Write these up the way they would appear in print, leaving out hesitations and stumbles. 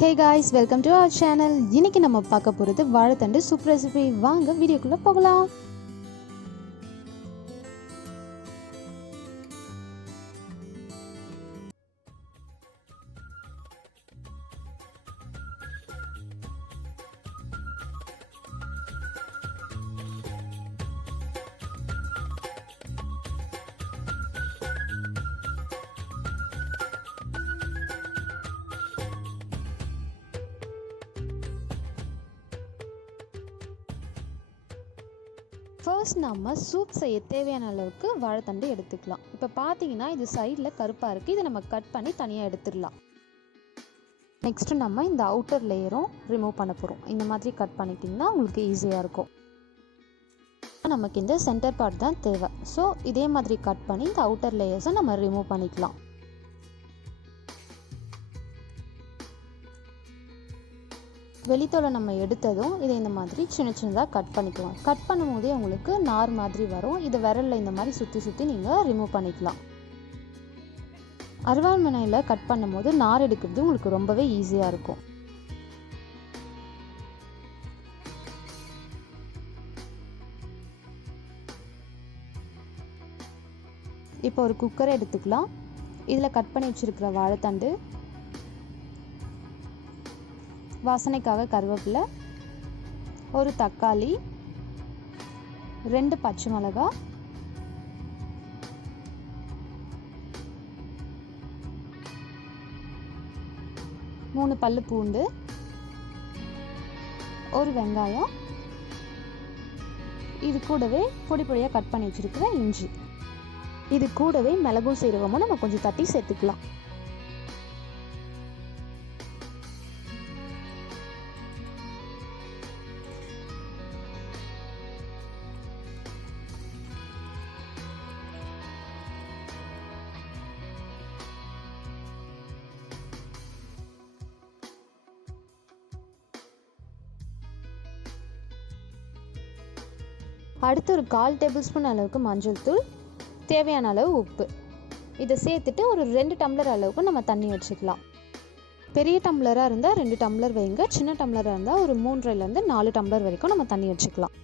Hey guys, welcome to our channel. இன்னைக்கு நம்ம பார்க்க போறது வாழைத்தண்டு சூப் ரெசிபி. வாங்க வீடியோக்குள்ள போகலாம். ஃபர்ஸ்ட் நம்ம சூப் செய்ய தேவையான அளவுக்கு வாழைத்தண்டு எடுத்துக்கலாம். இப்போ பார்த்தீங்கன்னா இது சைடில் கருப்பாக இருக்குது. இதை நம்ம கட் பண்ணி தனியாக எடுத்துடலாம். நெக்ஸ்ட்டு நம்ம இந்த அவுட்டர் லேயரும் ரிமூவ் பண்ண போகிறோம். இந்த மாதிரி கட் பண்ணிட்டிங்கன்னா உங்களுக்கு ஈஸியாக இருக்கும். நமக்கு இந்த சென்டர் பார்ட் தான் தேவை. ஸோ இதே மாதிரி கட் பண்ணி இந்த அவுட்டர் லேயர்ஸை நம்ம ரிமூவ் பண்ணிக்கலாம். வெளித்தோலை நம்ம எடுத்ததும் இதை இந்த மாதிரி சின்ன சின்னதாக கட் பண்ணிக்கலாம். கட் பண்ணும் போதே உங்களுக்கு நார் மாதிரி வரும். இதை விரலில் இந்த மாதிரி சுற்றி சுற்றி நீங்கள் ரிமூவ் பண்ணிக்கலாம். அருவாள்மனையில் கட் பண்ணும் போது நார் எடுக்கிறது உங்களுக்கு ரொம்பவே ஈஸியாக இருக்கும். இப்போ ஒரு குக்கரை எடுத்துக்கலாம். இதில் கட் பண்ணி வச்சுருக்கிற வாழைத்தண்டு, வாசனைக்காக கருவேப்பிலை, ஒரு தக்காளி, 2 பச்சை மிளகாய், 3 பல்லு பூண்டு, ஒரு வெங்காயம், இது கூடவே பொடி பொடியாக கட் பண்ணி வச்சிருக்கிற இஞ்சி, இது கூடவே மிளகும் சீரகமும் நம்ம கொஞ்சம் தட்டி சேர்த்துக்கலாம். அடுத்து ஒரு 1/4 டேபிள் ஸ்பூன் அளவுக்கு மஞ்சள் தூள், தேவையான அளவு உப்பு, இதை சேர்த்துட்டு ஒரு 2 டம்ளர் அளவுக்கு நம்ம தண்ணி வச்சுக்கலாம். பெரிய டம்ளராக இருந்தால் 2 டம்ளர் வைங்க. சின்ன டம்ளராக இருந்தால் ஒரு 3.5லேருந்து 4 டம்ளர் வரைக்கும் நம்ம தண்ணி வச்சுக்கலாம்.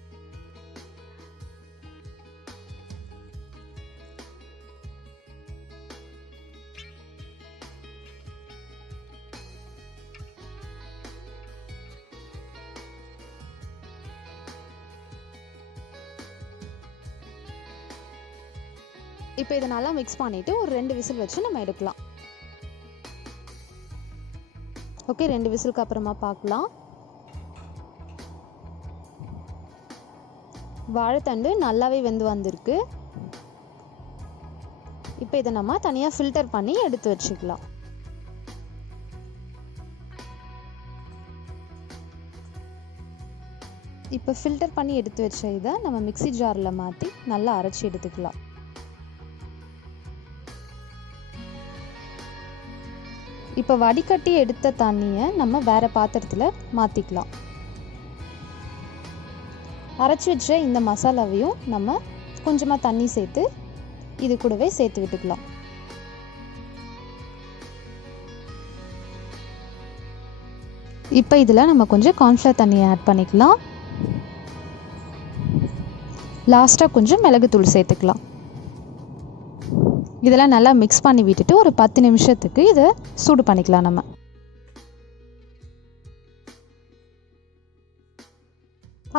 இப்போ இதை நல்லா மிக்ஸ் பண்ணிவிட்டு ஒரு 2 விசில் வச்சு நம்ம எடுக்கலாம். ஓகே, 2 விசிலுக்கு அப்புறமா பார்க்கலாம். வாழைத்தண்டு நல்லாவே வெந்து வந்திருக்கு. இப்போ இதை நம்ம தனியாக ஃபில்டர் பண்ணி எடுத்து வச்சுக்கலாம். இப்போ ஃபில்டர் பண்ணி எடுத்து வச்ச இதை நம்ம மிக்ஸி ஜாரில் மாற்றி நல்லா அரைச்சி எடுத்துக்கலாம். இப்போ வடிகட்டி எடுத்த தண்ணியை நம்ம வேறு பாத்திரத்தில் மாற்றிக்கலாம். அரைச்சி வச்ச இந்த மசாலாவையும் நம்ம கொஞ்சமாக தண்ணி சேர்த்து இது கூடவே சேர்த்து விட்டுக்கலாம். இப்போ இதில் நம்ம கொஞ்சம் கார்ன்ஃப்ளவர் தண்ணியை ஆட் பண்ணிக்கலாம். லாஸ்ட்டாக கொஞ்சம் மிளகுத்தூள் சேர்த்துக்கலாம். இதெல்லாம் நல்லா மிக்ஸ் பண்ணி விட்டுட்டு ஒரு 10 நிமிஷத்துக்கு இதை சூடு பண்ணிக்கலாம். நம்ம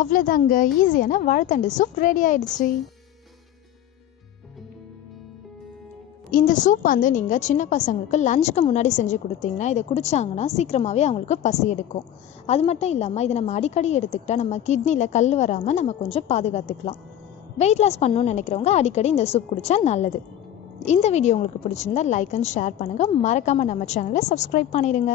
அவ்வளோதாங்க, ஈஸியான வாழைத்தண்டு சூப் ரெடி ஆயிடுச்சு. இந்த சூப் நீங்கள் சின்ன பசங்களுக்கு லஞ்சுக்கு முன்னாடி செஞ்சு கொடுத்தீங்கன்னா இதை குடித்தாங்கன்னா சீக்கிரமாகவே அவங்களுக்கு பசி எடுக்கும். அது மட்டும் இல்லாமல் இதை நம்ம அடிக்கடி எடுத்துக்கிட்டால் நம்ம கிட்னியில் கல் வராமல் நம்ம கொஞ்சம் பாதுகாத்துக்கலாம். வெயிட் லாஸ் பண்ணணும்னு நினைக்கிறவங்க அடிக்கடி இந்த சூப் குடித்தா நல்லது. இந்த வீடியோ உங்களுக்கு பிடிச்சிருந்தா லைக் அண்ட் ஷேர் பண்ணுங்கள். மறக்காமல் நம்ம சேனலை சப்ஸ்கிரைப் பண்ணிடுங்க.